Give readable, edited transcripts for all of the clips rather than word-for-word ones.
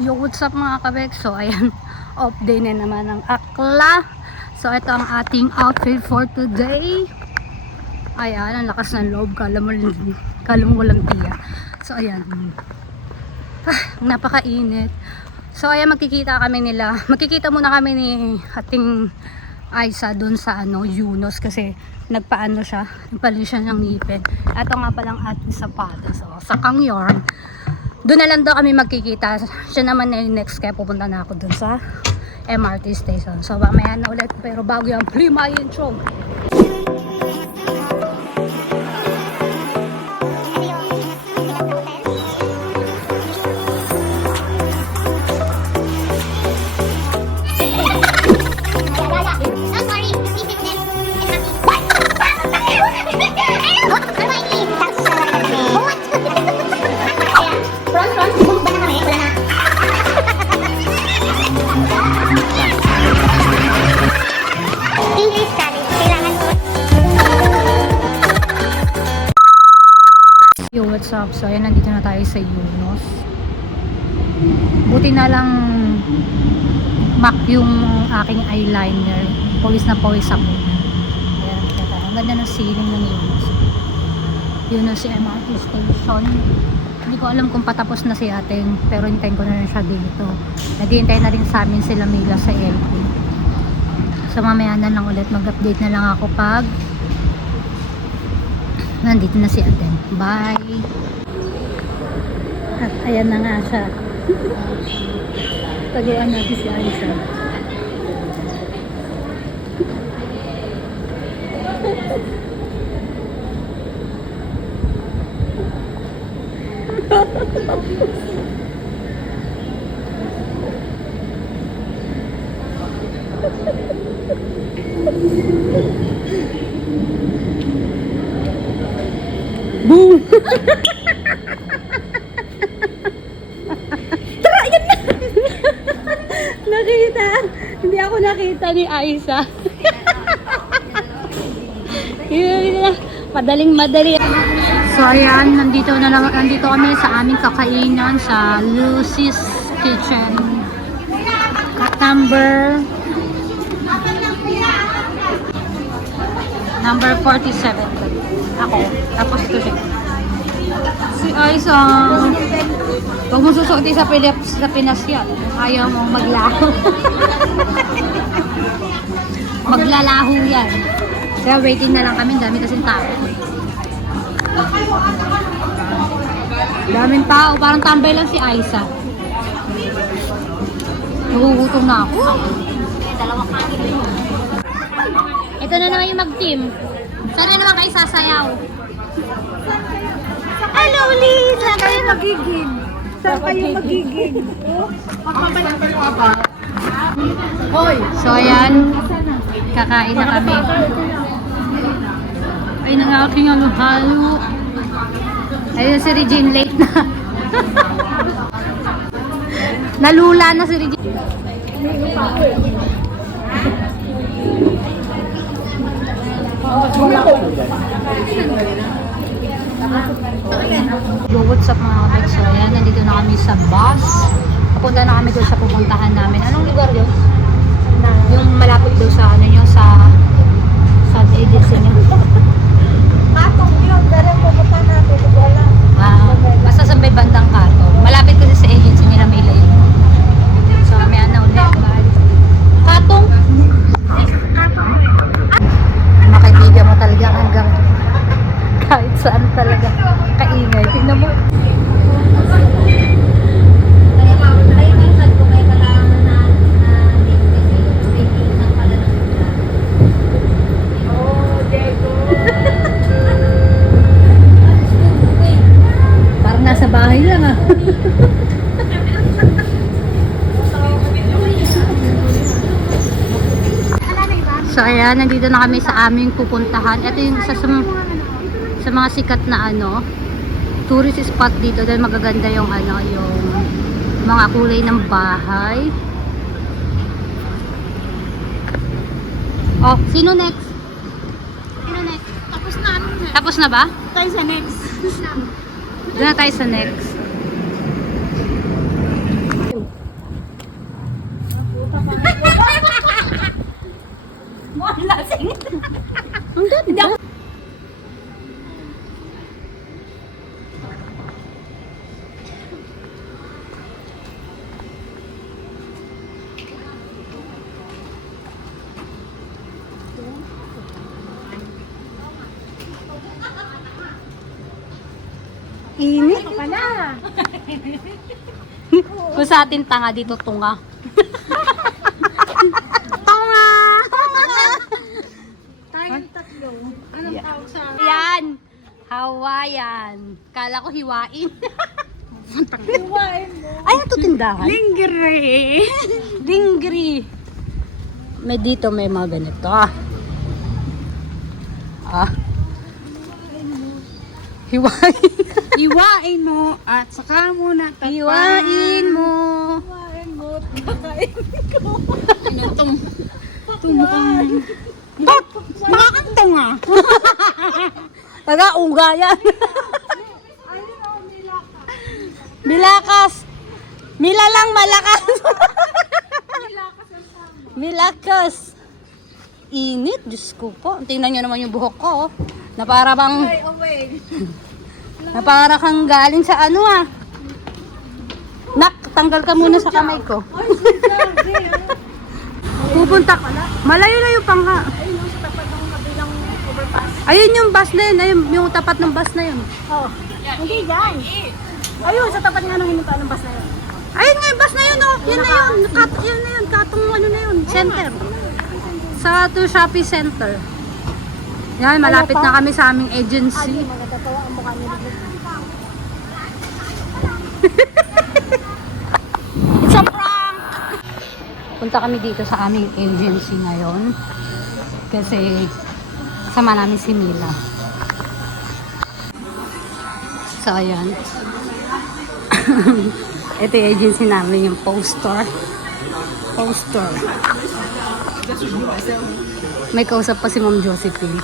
Yo, what's up mga kabek? So ayan, off day na naman ng Akla. So ito ang ating outfit for today. Ayan, ang lakas ng loob. Kala mo walang tiya. So ayan, napakainit. So ayan, magkikita muna kami ni ating Aisa dun sa Yunus kasi nagpaano siya, nagpalit siya ng ngipin. Ito nga palang ating sapatos. So sa Kangyorn, doon na lang daw kami magkikita. Siya naman na yung next, kaya pupunta na ako dun sa MRT station. So mamaya na ulit, pero bago yung pre-my intro. Yo, what's up? So ayan, nandito na tayo sa Yunus. Buti na lang MAC yung aking eyeliner. Pawis na pawis ako. Ayan, nakita tayo. Ang ganda ng ceiling ng Yunus. Yunus yung MRT station. Hindi ko alam kung patapos na si ating, pero hintayin ko na rin siya dito. Naghihintay na rin sa amin sila Mila sa LP. So mamaya na lang ulit, mag-update na lang ako pag nandito na si Aten. Bye! At ayan na nga siya. Taguan natin si Aisa. Boom! Tara, yan na! Nakita! Hindi ako nakita ni Aisa. Madaling-madali. So ayan, nandito kami sa aming kakainan sa Lucy's Kitchen. Number 47. Ako. Tapos ito siya. Si Aisa. Huwag mo susuotin sa Pinas yan. Ayaw mong maglaho. Maglalaho yan. Kaya waiting na lang kami. Dami kasing tao. Daming tao. Parang tambay lang si Aisa. Nagugutom na ako. Ito na naman yung mag-team. Saan naman kayo sasayaw? Hello, Liz! Saan kayo magiging? So, ayan. Kakain na kami. Ay, nang aking halo-halo. Ayun si Regine, late na. Nalula na si Regine. Yo, what's up mga kabek? So ayan, nandito na kami sa bus. Papunta na kami doon sa pupuntahan namin. Anong lugar yun? Yung malapit doon sa sa agency niyo. Katong yun, pero pupunta natin, wala. Basta sa may bandang Katong. Malapit kasi sa agency nila may layo. So may na ulit. Katong? Makaibigan mo talaga hanggang kahit saan talaga kaingay. Tingnan mo. Parang nasa bahay lang ah. So ayan, nandito na kami sa aming pupuntahan. Ito yung isa sa mga sikat na tourist spot dito dahil magaganda yung yung mga kulay ng bahay. Oh, sino next? Tapos na. Tapos na ba? Tayo sa next. Doon na tayo sa next. pala. Kung sa atin tanga dito tunga. Tunga! Tayong tatlo. Anong tawag sa... Yan! Hawaiian. Kala ko hiwain. Iwain mo. Ay, ito tindahan. Lingere. Lingri. May dito may mga ganito. Hiwain. Iwain mo at saka mo na Hiwain mo. Iwain mo at kakain ko. Ano itong Makakantong ah. taga-uga yan. Ayun o, nila ka. Milakas. Mila lang malakas. Milakas. Init, Diyos ko po. Tingnan nyo naman yung buhok ko. Oh. Na para bang, Ay, away. na para kang galing sa ano ah. Nak, tanggal ka muna sa kamay ko. Ay, sinabi. Pupunta. Malayo-layo pang ha. Ayun o, sa tapat ng kabilang overpass. Ayun yung bus na yun. Ayun yung tapat ng bus na yun. Oh, hindi yan. Ayun, sa tapat nga ng hininto ng bus na yun. Ayun nga yung bus na yun oh. Yun na yun. Yun na yun. Katong ano na yun. Center. Sa to Shopee Center. Yan, malapit na kami sa aming agency. Ay, mga tatawa ang mukha nila. It's a prank! Punta kami dito sa aming agency ngayon. Kasi sama namin si Mila. So, ayan. Ito yung agency namin, yung poster. Poster. May kausap pa si Ma'am Josephine.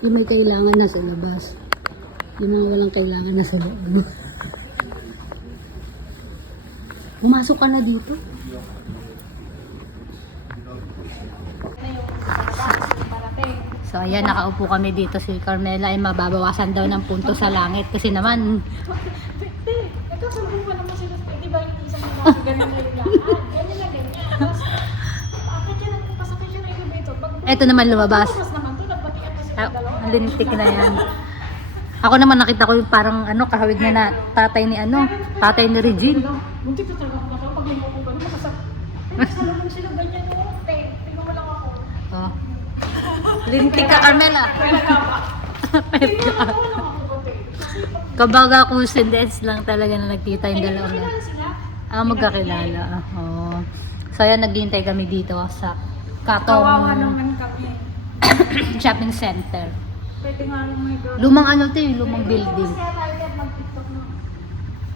Yung may kailangan na sa labas. Yung mga walang kailangan na sa loob. Pumasok ka na dito. So ayan, nakaupo kami dito. Si Carmela ay mababawasan daw ng punto sa langit. Kasi naman, Ito, sabihin mo naman sila, di ba yung isang mga ganun na yung lahat? Ganyan na ganyan. Tapos, akit siya ng pasakit siya ng elevator. eto naman lumabas. Tapos naman to, nagbatian pa sila dalawa. Ang lintik na yan. Ako naman nakita ko yung parang ano, kahawig na tatay ni ano, tatay ni Regine. Muntik na talaga ako pag may mukha ko, makasak. Nagsalubong sila ganyan mo. Tingnan mo lang ako. Oh. Lintik ka, Carmela. Tingnan mo lang ako, te. Kabaga coincidence lang talaga na nagkita yung dalawa na. Kilala sila. Magkakilala. Oo. So ayan, naghihintay kami dito sa Kawawa Katong naman kami. Shopping Center. Pwede nga lang may girl. Lumang ano to yung lumang building. Kaya tayo kahit mag-tiktok na.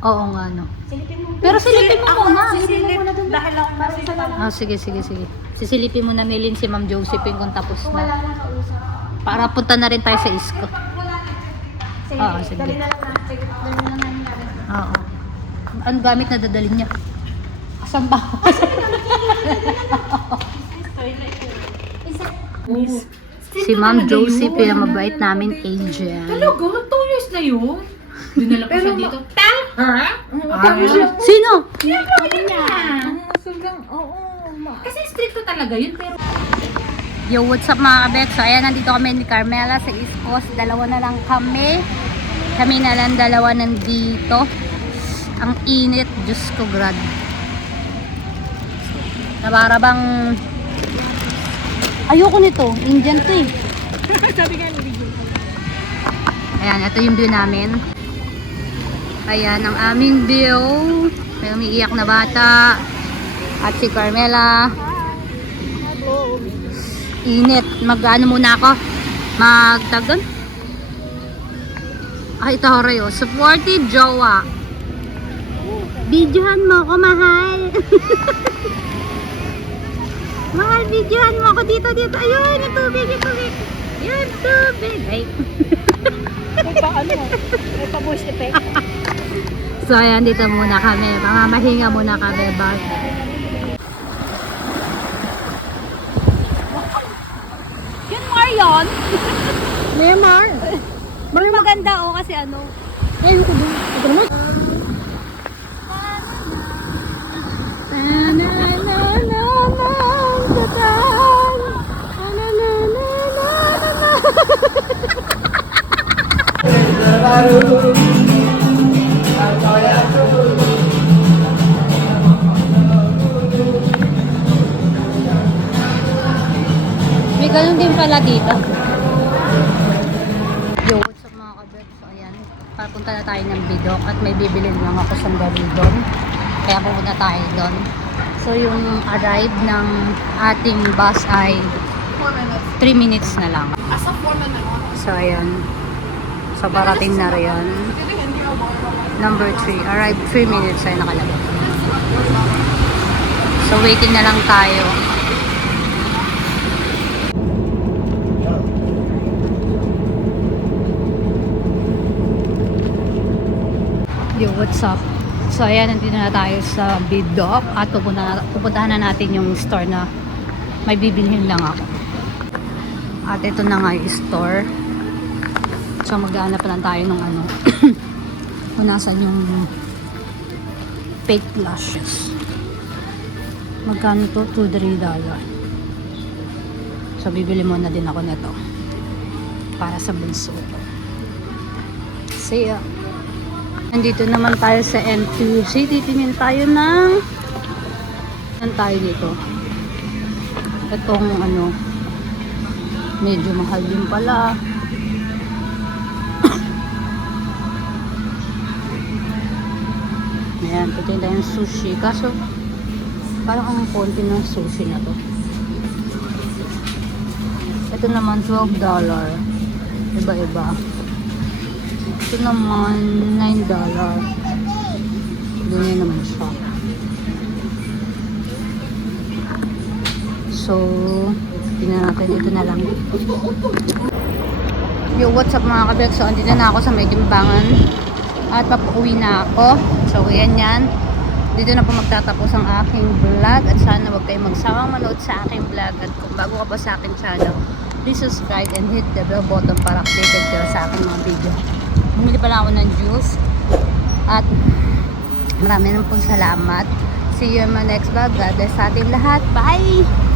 Oo nga no. Silipin mo. Pero silipin mo muna. Sisilip. Dahil ako masita lang. Sige, sige, sige. Sisilipin mo na nilin si Ma'am Josephine kung tapos Kung wala na. lang kausap. Para punta na rin tayo sa Isko. Wala na. Sige, Oo, sige. dali na lang na. Sige, dali na namin namin. Oo. Ang gamit na dadalhin niya? Asan ba? Si Ma'am Josephine, ang mabait namin agent. Talaga? 2 years na yun? Dinala ko siya dito. Sino? Kasi stricto talaga yun, pero... Yo, what's up mga kabet? So, ayan, nandito kami ni Carmela sa East Coast. Dalawa na lang kami. Kami na lang dalawa nandito. Ang init. Diyos ko, grad. Nabara bang... Ayoko nito. Indian to eh. Sabi nga ni Regine. Ayan, ito yung view namin. Ayan, ang aming view. May umiiyak na bata. At si Carmela. Init. Mag-ano muna ako? Magtagon? Ito Horayo. Supportive jowa. Videohan mo ako, mahal. Mahal, videohan mo ako dito. Ayun, yung tubig. Yan, tubig. Ay. May pa ano? May pa voice effect. So, ayan, dito muna kami. Mahinga muna kami. Yun, Marion. Neymar. Mas maganda kasi ano. Ayun ko dun. Ito naman. May ganun din pala dito. Yo, what's up mga kabet? So ayan, papunta na tayo ng Bidok at may bibilin lang ako sandali doon. Kaya pupunta tayo doon. So yung arrive ng ating bus ay 3 minutes na lang. So ayan. So parating na rin. Number 3. Arrive 3 minutes ay nakalagay. So waiting na lang tayo. Yo, what's up? So ayan, nandito na tayo sa Bidok at pupuntahan na natin yung store na may bibilhin lang ako. At ito na nga yung store. So maghanap lang tayo ng ano kung nasan yung fake lashes. Magkano to? $2-3. So bibili muna din ako nito para sa bunso ko. See ya! Nandito naman tayo sa NTUC. Titingin tayo ng saan tayo dito? Itong ano, medyo mahal din pala. Ayan, titingin tayo ng sushi. Kaso, parang ang konti ng sushi na to. Ito naman $12. Iba-iba. Ito naman $9. Ganyan naman siya. So, tingnan natin. Ito na lang. Yo, what's up mga kabet? So, andito na ako sa may Timbangan. At papuwi na ako. So, yan. Dito na po magtatapos ang aking vlog. At sana huwag kayong magsawang manood sa aking vlog. At kung bago ka pa sa aking channel, please subscribe and hit the bell button para updated kayo sa aking mga video. Bumili pala ako ng juice. At marami na pong salamat. See you in my next vlog. God bless sa ating lahat. Bye!